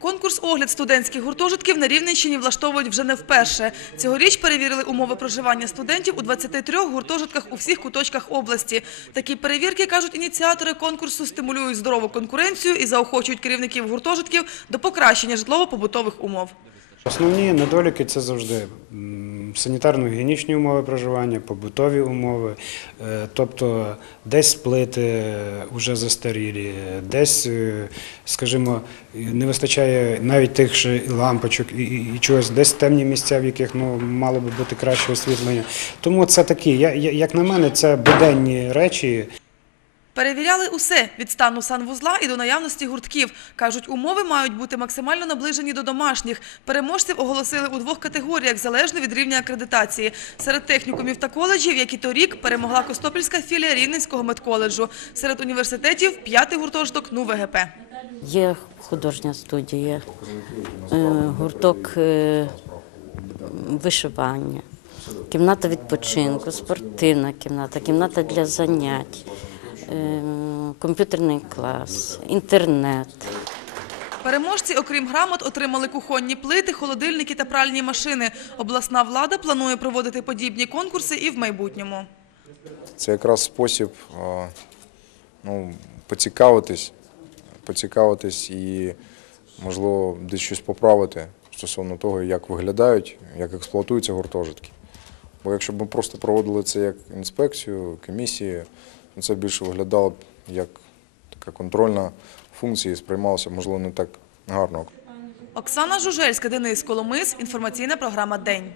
Конкурс огляд студентських гуртожитків на Рівненщині влаштовують вже не вперше. Цьогоріч перевірили умови проживання студентів у 23 гуртожитках у всіх куточках області. Такі перевірки, кажуть ініціатори конкурсу, стимулюють здорову конкуренцію і заохочують керівників гуртожитків до покращення житлово-побутових умов. Основні недоліки це завжди санітарно-гігієнічні умови проживання, побутові умови, е, тобто десь плити вже застарілі, десь, е, скажімо, не вистачає навіть тих же лампочок і, і, і чогось, десь темні місця, в яких ну, мало би бути краще освітлення. Тому це такі, як на мене, це буденні речі. Перевіряли усе від стану санвузла і до наявності гуртків. Кажуть, умови мають бути максимально наближені до домашніх. Переможців оголосили у двох категоріях залежно від рівня акредитації. Серед технікумів та коледжів, як і торік, перемогла Костопільська філія Рівненського медколеджу. Серед університетів п'ятий гуртожиток НУ ВГП. Є художня студія, е, гурток е, вишивання, кімната відпочинку, спортивна кімната, кімната для занять, комп'ютерний клас, інтернет. Переможці, окрім грамот, отримали кухонні плити, холодильники та пральні машини. Обласна влада планує проводити подібні конкурси і в майбутньому. Це якраз спосіб ну, поцікавитись, поцікавитись і, можливо, десь щось поправити стосовно того, як виглядають, як експлуатуються гуртожитки. Бо якщо б ми просто проводили це як інспекцію, комісії, ну, це більше виглядало як така контрольна функція і сприймалося, можливо, не так гарно. Оксана Жужельська, Денис Коломис. Інформаційна програма «День».